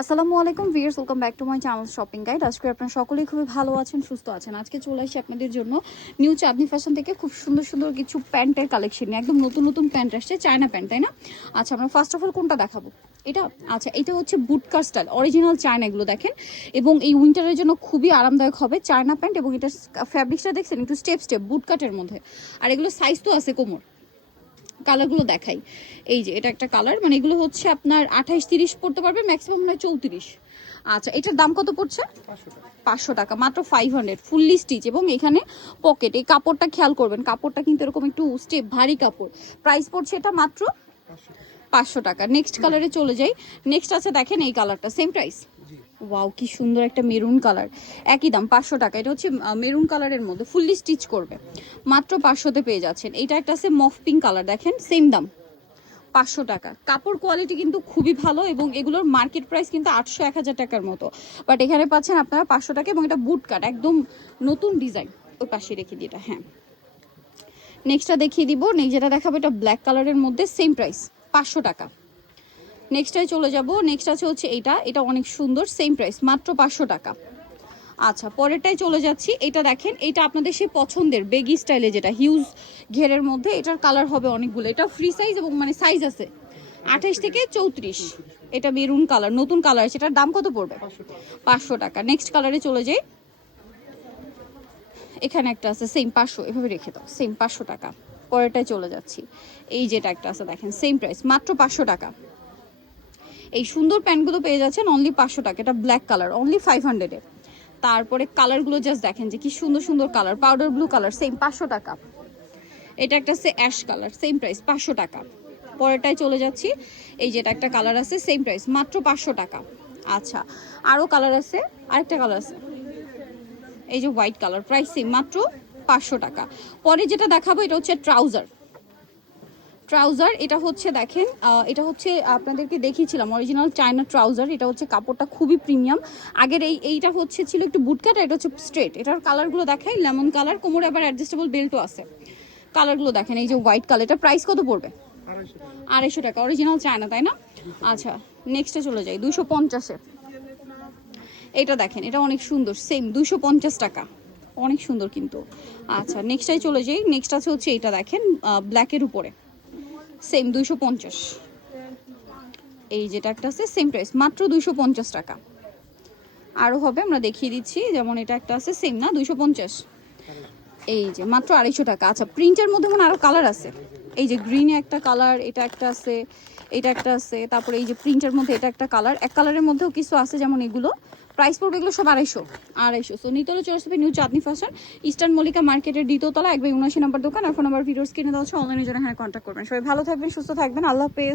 আসসালামু আলাইকুম viewers, welcome back to my channel shopping guide. আজকে আপনারা সকলেই খুবই ভালো আছেন, সুস্থ আছেন। আজকে চলে আসি আপনাদের জন্য নিউ চাঁদনি ফ্যাশন থেকে খুব সুন্দর সুন্দর কিছু প্যান্টের কালেকশন নিয়ে। একদম নতুন নতুন প্যান্ট আসছে, চায়না প্যান্ট, তাই না? আচ্ছা, আমরা ফার্স্ট অফ অল কোনটা দেখাবো? এটা আচ্ছা, এটা হচ্ছে বুটকার স্টাইল, অরিজিনাল চায়না এগুলো দেখেন, এবং এই উইন্টারের জন্য খুবই আরামদায়ক হবে চায়না প্যান্ট। এবং এটা ফ্যাব্রিক্সটা দেখছেন একটু স্টেপ স্টেপ বুটকাটের মধ্যে, আর এগুলো সাইজ তো আছে কোমর। কালারগুলো দেখাই, এই যে এটা একটা কালার, মানে এগুলো হচ্ছে আপনার 28-30 পড়তে পারবে, ম্যাক্সিমাম নয় 34। আচ্ছা, এটার দাম কত পড়ছে? 500 টাকা, মাত্র 500, ফুললি স্টিচ। এবং এখানে পকেট, এই কাপড়টা খেয়াল করবেন, কাপড়টা কিন্তু এরকম একটু স্টেপ ভারী কাপড়। প্রাইস পড়ছে এটা মাত্র 500 টাকা। নেক্সট কালারে চলে যাই। নেক্সট আছে দেখেন এই কালারটা, সেম প্রাইস। ওয়াও, কি সুন্দর একটা মেরুন কালার, একই দাম 500 টাকা। এটা হচ্ছে মেরুন কালারের মধ্যে ফুললি স্টিচ করবে, মাত্র 500-তে পেয়ে যাচ্ছেন। এটা একটা আছে মফ পিঙ্ক কালার, দেখেন সেম দাম 500 টাকা। কাপড় কোয়ালিটি কিন্তু খুবই ভালো, এবং এগুলোর মার্কেট প্রাইস কিন্তু 800-1000 টাকার মতো, বাট এখানে পাচ্ছেন আপনারা 500 টাকা। এবং এটা বুট কাট, একদম নতুন ডিজাইন। ওই পাশে রেখে দিই এটা। হ্যাঁ, নেক্সটটা দেখিয়ে দিব। নেক্সট যেটা দেখাবো এটা ব্ল্যাক কালারের মধ্যে, সেম প্রাইস 500 টাকা। নেক্সটটায় চলে যাব। নেক্সট আছে হচ্ছে এটা অনেক সুন্দর, সেম প্রাইস মাত্র 500 টাকা। আচ্ছা, পরেরটায় চলে যাচ্ছি। এটা দেখেন, এটা আপনাদের সেই পছন্দের বেগি স্টাইলে, যেটা হিউজ ঘেরের মধ্যে। এটার কালার হবে অনেকগুলো, এটা ফ্রি সাইজ, এবং মানে সাইজ আছে 28 থেকে 34। এটা মেরুন কালার, নতুন কালার, সেটার দাম কত পড়বে? 500 টাকা। নেক্সট কালারে চলে যাই। এখানে একটা আছে সেম 500, এভাবে রেখে দাও, সেম 500 টাকা। পরেরটায় চলে যাচ্ছি। এই যেটা একটা আছে দেখেন, সেম প্রাইস মাত্র 500 টাকা। এই সুন্দর প্যান্টগুলো পেয়ে যাচ্ছেন অনলি 500 টাকা। এটা ব্ল্যাক কালার, অনলি 500-এ। তারপরে কালারগুলো জাস্ট দেখেন যে কি সুন্দর সুন্দর colour. Powder blue colour, same 500 টাকা। এটা একটা আছে অ্যাশ কালার, সেম প্রাইস 500 টাকা। পরেরটায় চলে যাচ্ছি। এই যেটা একটা কালার আছে, সেম প্রাইস মাত্র 500 টাকা। আচ্ছা, আরও কালার আছে, আরেকটা কালার আছে, এই যে হোয়াইট কালার, প্রাইস সেম মাত্র 500 টাকা। পরে যেটা দেখাবো এটা হচ্ছে ট্রাউজার। এটা হচ্ছে দেখেন, এটা হচ্ছে আপনাদেরকে দেখিয়েছিলাম অরিজিনাল চায়না ট্রাউজার। এটা হচ্ছে কাপড়টা খুবই প্রিমিয়াম। আগের এইটা হচ্ছে ছিল একটু বুটকাট, এটা হচ্ছে স্ট্রেট। এটার কালারগুলো দেখাই, লেমন কালার, কোমরে আবার অ্যাডজাস্টেবল বেল্টও আছে। কালারগুলো দেখেন, এই যে হোয়াইট কালার, এটা প্রাইস কত পড়বে? 250 টাকা, অরিজিনাল চায়না, তাই না? আচ্ছা, নেক্সটে চলে যাই। 250-এ এটা দেখেন, এটা অনেক সুন্দর, সেম 250 টাকা, অনেক সুন্দর কিন্তু। আচ্ছা, নেক্সটটাই চলে যাই। নেক্সট আছে হচ্ছে এটা দেখেন, ব্ল্যাকের উপরে, সেম 250। এই যেটা একটা আছে সেম প্রাইস মাত্র 250 টাকা। আরও হবে, আমরা দেখিয়ে দিচ্ছি। যেমন এটা একটা আছে সেম না, 250। এই যে মাত্র 250 টাকা। আচ্ছা, প্রিন্টের মধ্যে মনে আরও কালার আছে। এই যে গ্রিনে একটা কালার, এটা একটা আছে, এটা একটা আছে। তারপরে এই যে প্রিন্টের মধ্যে এটা একটা কালার, এক কালারের মধ্যেও কিছু আছে, যেমন এগুলো। প্রাইস পড়বে এগুলো সব 250। সো নিতলে চলে আসবে নিউ চাঁদনি ফ্যাশন, ইস্টার্ন মল্লিকা মার্কেটের দ্বিতীয়তলা, 179 নম্বর দোকান। আর ফোন নাম্বার ভিডিওস কিনে দেওয়া হচ্ছে, অনলাইনের জন্য হ্যাঁ কন্ট্যাক্ট করবেন। সবাই ভালো থাকবেন, সুস্থ থাকবেন, আল্লাহ হাফেজ।